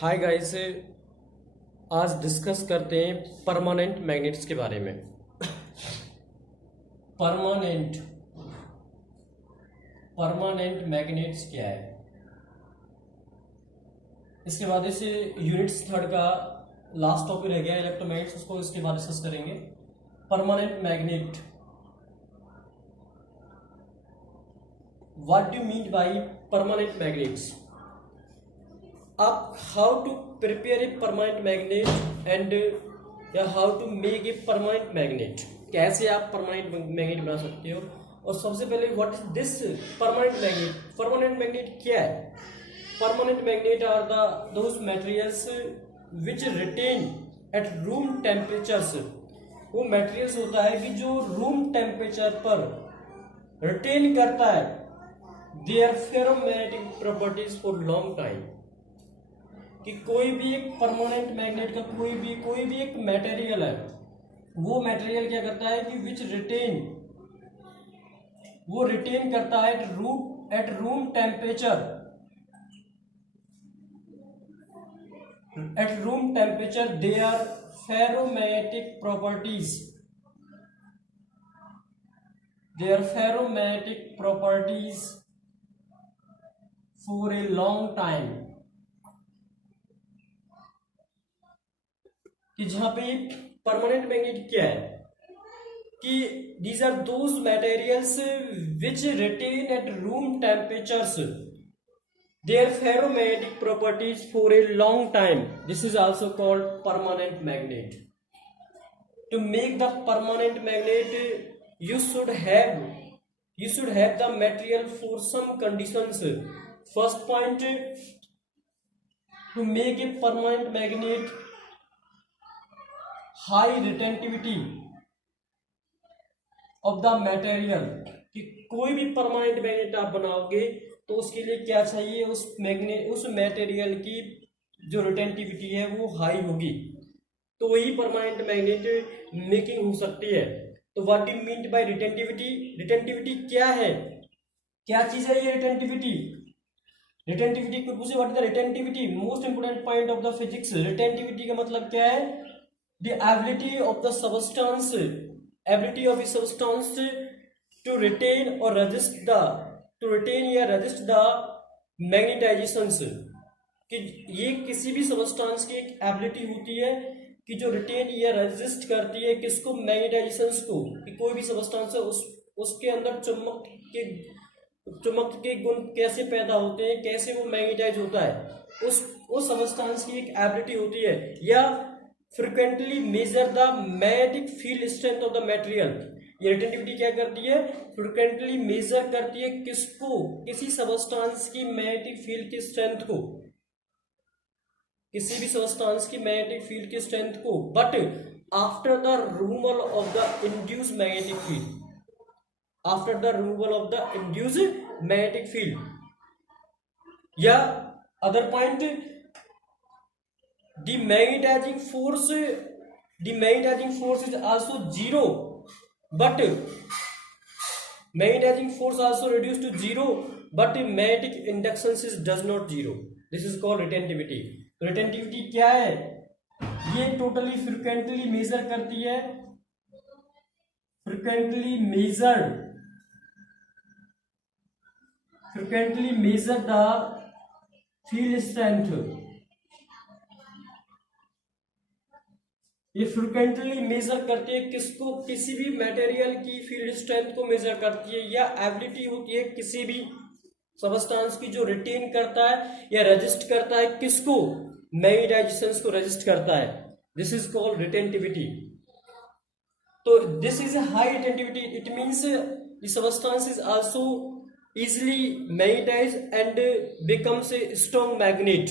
Hi guys, आज discuss करते हैं परमानेंट मैग्नेट्स के बारे में। परमानेंट परमानेंट मैग्नेट्स क्या है, इसके बाद इसे यूनिट्स थर्ड का लास्ट टॉपिक रह गया इलेक्ट्रोमैग्नेट्स, उसको इसके बाद डिस्कस करेंगे। Permanent magnet, what do mean by permanent magnets? आप how to prepare a permanent magnet and या how to make a permanent magnet, कैसे आप परमानेंट मैग्नेट बना सकते हो। और सबसे पहले what is this permanent magnet? Permanent magnet क्या है? Permanent magnet are those materials which retain at room temperatures. वो मटेरियल्स होता है कि जो रूम टेम्परेचर पर रिटेन करता है their ferromagnetic properties for long time. कि कोई भी एक परमानेंट मैग्नेट का कोई भी एक मटेरियल है, वो मटेरियल क्या करता है कि विच रिटेन करता है at room temperature their ferromagnetic properties for a long time. कि जहां पे परमानेंट मैग्नेट क्या है कि these are those materials which retain at room temperatures their ferromagnetic properties for a long time. This is also called permanent magnet. To make the permanent magnet you should have the material for some conditions. First point, to make a permanent magnet, high retentivity of the material। कि कोई भी permanent magnet आप बनाओगे तो उसके लिए क्या चाहिए, उस मटेरियल की जो रिटेंटिविटी है वो हाई होगी, तो वही परमानेंट मैग्नेट मेकिंग हो सकती है। तो what do you mean by retentivity? Retentivity क्या है, क्या चीज है ये रिटेंटिविटी? रिटेंटिविटी को पूछे what is the retentivity, most important point of the physics. Retentivity का मतलब क्या है? The ability of the substance to retain या रेजिस्ट द मैग्नेटाइजेशंस। कि ये किसी भी सबस्टेंस की एक एबिलिटी होती है कि जो रिटेन या रेजिस्ट करती है किसको, मैग्नेटाइजेशंस को। कि कोई भी सबस्टेंस है उसके अंदर चुंबक के गुण कैसे पैदा होते हैं, कैसे वो मैग्नेटाइज होता है, उस सबस्टेंस की एक एबिलिटी होती है। या frequently measure the magnetic field strength of the material. ये रिटेंटिविटी क्या करती है? फ्रिक्वेंटली मेजर करती है किसको, किसी सबस्टेंस की मैग्नेटिक फील्ड की स्ट्रेंथ को, किसी भी सबस्टेंस की मैग्नेटिक फील्ड की स्ट्रेंथ को, but after the removal of the induced magnetic field. After the removal of the induced magnetic field. या other point, the magnetising force is also zero, but magnetising force also reduce to zero, but magnetic induction does not zero. This is called retentivity. Retentivity क्या है? ये totally frequently measure करती है, frequently measure the field strength. ये frequently measure करती है किसको, किसी भी मटेरियल की फील्ड स्ट्रेंथ को मेजर करती है, या एबिलिटी होती है किसी भी सबस्टेंस की जो रिटेन करता है या रेजिस्ट करता है किसको, मैग्नेटाइजेशंस को रेजिस्ट करता है। This is called retentivity. तो this is high retentivity, it means the substance is also easily magnetise and becomes a strong magnet.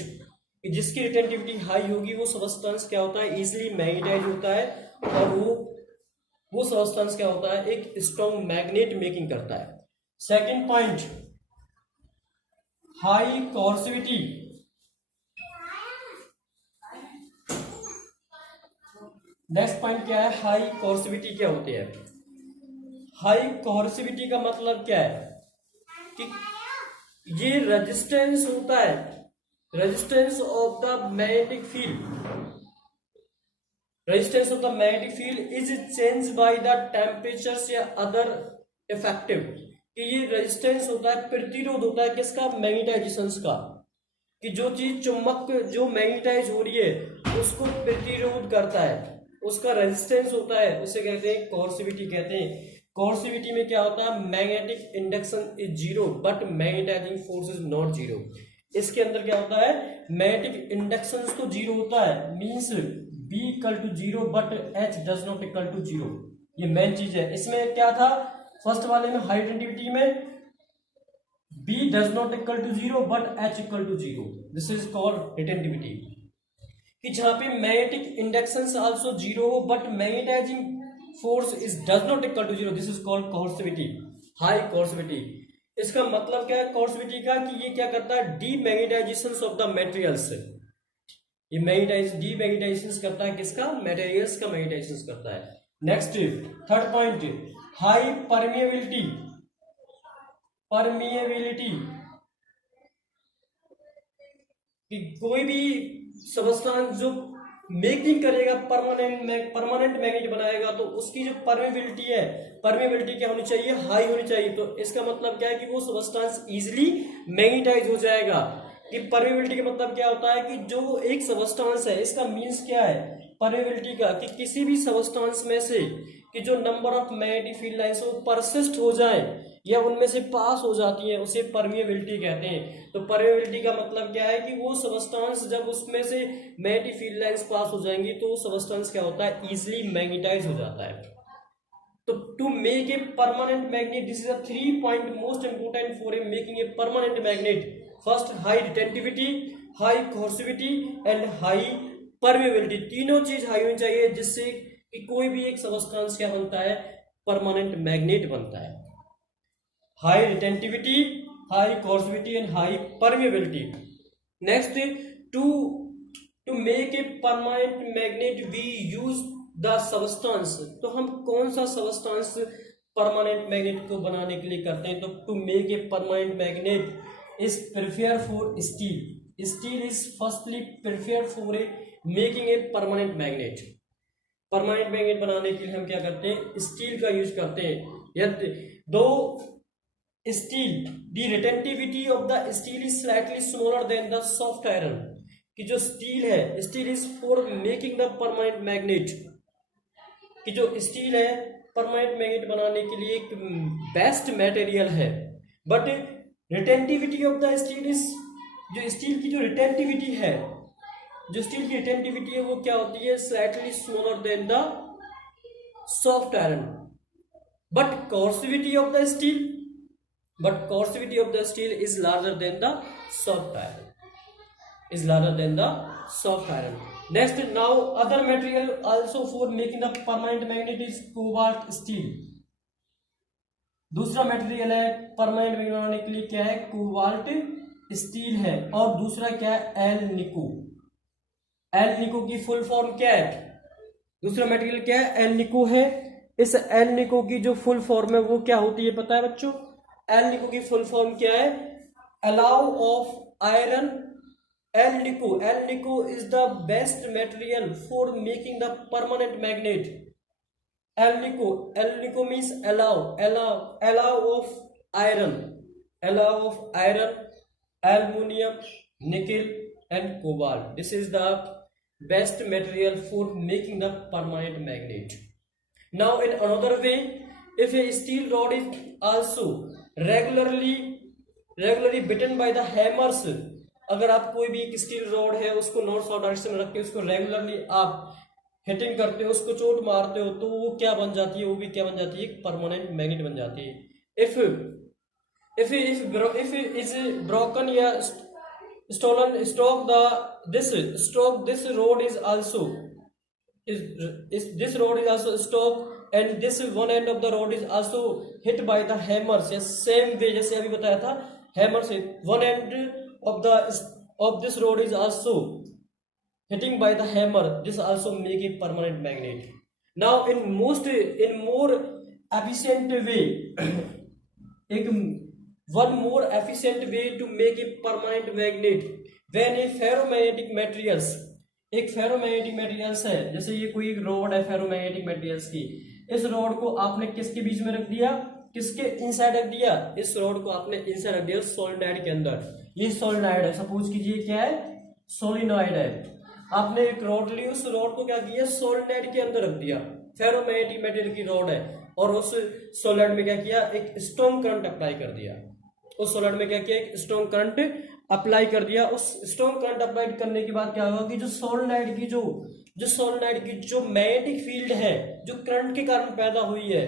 जिसकी रिटेंटिविटी हाई होगी वो सबस्टेंस क्या होता है, इजीली मैग्नेटाइज होता है, और वो सबस्टेंस क्या होता है, एक स्ट्रॉन्ग मैग्नेट मेकिंग करता है। Second point, high कोर्सिविटी। Next point क्या है, हाई कोर्सिविटी क्या होती है? हाई कोर्सिविटी का मतलब क्या है कि ये रेजिस्टेंस होता है resistance of the magnetic field, resistance of the magnetic field is changed by the temperatures या other effective, कि ये रेजिस्टेंस होता है, प्रतिरोध होता है किसका, मैग्नेटाइजेशंस का, कि जो चीज चुंबक जो मैग्नेटाइज हो रही है उसको प्रतिरोध करता है, उसका रेजिस्टेंस होता है, उसे कहते हैं कोर्सिविटी कहते हैं। कोर्सिविटी में क्या होता है, magnetic induction is zero but magnetising force is not zero. इसके अंदर क्या होता है, मैग्नेटिक इंडक्शन तो जीरो होता है, means B equal to zero but H does not equal to zero, ये मेन चीज है। इसमें क्या था, फर्स्ट वाले में हाई रिलेटिविटी में B does not equal to zero but H equal to zero, this is called retentivity, कि जहां पे मैग्नेटिक इंडक्शन आल्सो जीरो हो but magnetising force is does not equal to zero, this is called coercivity, high coercivity. इसका मतलब क्या है कोर्सिविटी का, कि ये क्या करता है, डीमैग्नेटाइजेशन ऑफ द मटेरियल्स, ये डीमैग्नेटाइजेशन करता है किसका, मटेरियल्स का मैग्नेटाइजेशन करता है। Next third point, high permeability, permeability, कि कोई भी सबस्टांस जो मेकिंग करेगा परमानेंट मैग्नेट बनाएगा तो उसकी जो परमेबिलिटी है, परमेबिलिटी क्या होनी चाहिए, हाई होनी चाहिए। तो इसका मतलब क्या है कि वो सबस्टांस इजीली मैग्नेटाइज हो जाएगा, कि परमेबिलिटी का मतलब क्या होता है, कि जो एक सबस्टांस है, इसका मीन्स क्या है परमेबिलिटी का, कि किसी भी सबस्टांस में से कि जो number of magnetic field lines वो परसिस्ट हो जाए या उनमें से पास हो जाती है, उसे परमिएबिलिटी कहते हैं। तो परमिएबिलिटी का मतलब क्या है, कि वो सबस्टांस जब उसमें से मैग्नेटिक फील्ड लाइंस पास हो जाएंगी तो सबस्टांस क्या होता है, इजीली मैग्नेटाइज हो जाता है। तो to make a permanent magnet, this is a 3 point most important for a making a permanent magnet. First, high retentivity, high coercivity and high permeability, तीनों चीज हाई होनी चाहिए जिससे कि कोई भी एक सबस्टांस क्या बनता है, परमानेंट मैग्नेट बनता है। High retentivity, high coercivity and high permeability. Next, to make a permanent magnet we use the substance, तो हम कौन सा सबस्टांस परमानेंट मैग्नेट को बनाने के लिए करते हैं, तो to make a permanent magnet is prefer for steel, steel is firstly prefer for a making a permanent magnet. Permanent magnet बनाने के लिए हम क्या करते हैं, स्टील का यूज करते हैं। यदि दो steel, the retentivity of the steel is slightly smaller than the soft iron, कि जो स्टील है, steel is for making the permanent magnet, कि जो स्टील है परमानेंट मैग्नेट बनाने के लिए एक बेस्ट मटेरियल है। But retentivity of the steel is, जो स्टील की जो रिटेंटिविटी है, जो स्टील की रिटेंटिविटी है वो क्या होती है, slightly smaller than the soft iron. But कोर्सिविटी of the steel, but coercivity of the steel is larger than the soft iron, is larger than the soft iron. Next, now other material also for making the permanent magnet is cobalt steel, दूसरा material है permanent magnet बनाने के लिए क्या है, cobalt steel है। और दूसरा क्या है, एल निको, एल निको की फुल फॉर्म क्या है, दूसरा मटेरियल क्या है, एल निको है। इस एल निको की जो फुल फॉर्म है वो क्या होती है पता है बच्चों, एल निको की फुल फॉर्म क्या है, alloy of iron. Alnico is the best material for making the permanent magnet. Alnico means alloy of iron, aluminium, nickel and cobalt, this is the best material for making the permanent magnet. Now in another way, if a steel rod is also regularly beaten by the hammers, अगर आप कोई भी एक steel rod है उसको north south direction में रख के उसको रेगुलरली आप हिटिंग करते हो, उसको चोट मारते हो, तो वो क्या बन जाती है, वो भी क्या बन जाती है, एक परमानेंट मैग्नेट बन जाती है। if is broken या stolen this rod is also this rod is also stopped and this one end of the rod is also hit by the hammers। या same way जैसे अभी बताया था hammer से one end of this rod is also hitting by the hammer, this also make a permanent magnet। now in more efficient way एक One more efficient way to make a permanent magnet when a ferromagnetic materials, एक ferromagnetic materials है, जैसे ये कोई एक rod है ferromagnetic materials की, इस रॉड को आपने किसके बीच में रख दिया, किसके इनसाइड रख दिया, इस रॉड को आपने इनसाइड रख दिया सोलिनॉइड के अंदर। ये सोलिनॉइड है, सपोज कीजिए क्या है, सोलिनॉइड है। आपने एक रॉड ली, उस रॉड को क्या किया, सोलिनॉइड के अंदर रख दिया, फेरोमैग्नेटिक मटेरियल की रॉड है, और उस सोलिनॉइड में क्या किया, एक स्ट्रॉन्ग करंट अप्लाई कर दिया। उस सोलिनॉइड में क्या किया, एक स्ट्रॉन्ग करंट अप्लाई कर दिया। उस स्ट्रॉन्ग करंट अप्लाई करने के बाद क्या होगा कि जो सोलिनॉइड की जो मैग्नेटिक फील्ड है, जो करंट के कारण पैदा हुई है,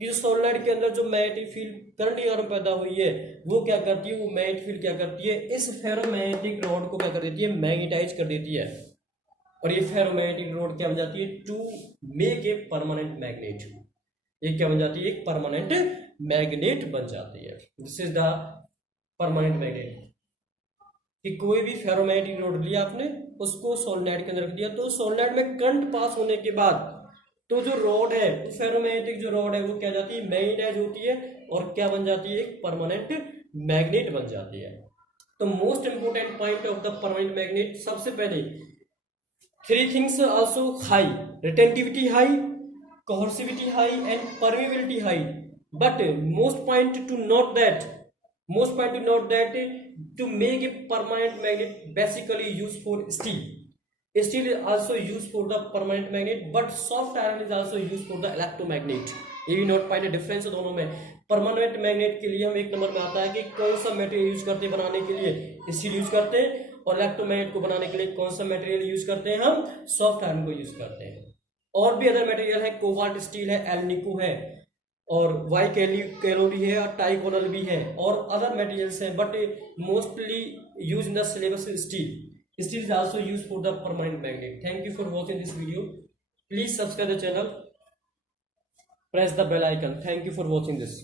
कि जो सोलिनॉइड के अंदर जो मैग्नेटिक फील्ड करंट के कारण पैदा हुई है, वो क्या करती है, वो मैग्नेटिक फील्ड क्या करती है, इस फेरोमैग्नेटिक रॉड को क्या कर देती है, मैग्नेटाइज कर देती है। और ये फेरोमैग्नेटिक रॉड क्या बन जाती है, to make a permanent magnet. ये क्या बन जाती है, एक परमानेंट मैग्नेट बन जाती है। This is the permanent magnet. कि कोई भी फेरोमैग्नेटिक रॉड लिया आपने, उसको सोलिनॉइड के अंदर रख दिया, तो सोलिनॉइड में करंट पास होने के बाद तो जो रॉड है, तो फेरोमैग्नेटिक जो रॉड है वो क्या जाती है, मैग्नेटाइज होती है, और क्या बन जाती है, एक परमानेंट मैग्नेट बन जाती है। तो most important point of the permanent magnet, सबसे पहले 3 things also high, retentivity high, coercivity high and permeability high, but most point to note that to make a permanent magnet basically used for steel is also used for the permanent magnet, but soft iron is also used for the electromagnet। ये भी note point difference है दोनों में। Permanent magnet के लिए हम एक number में आता है कि कौन सा मटेरियल यूज करते हैं बनाने के लिए, स्टील यूज करते हैं, और इलेक्ट्रोमैग्नेट को बनाने के लिए कौन सा मटेरियल यूज करते हैं, हम सॉफ्ट आयरन को यूज करते हैं। और भी अदर मटेरियल है, कोबाल्ट स्टील है, एल्निको है, और वाई कैलोरी है, और टाइकोनल भी है, और अदर मटेरियल्स हैं, but mostly use in the syllabus steel is also use for the permanent magnet. Thank you for watching this video. Please subscribe the channel, press the bell icon. Thank you for watching this.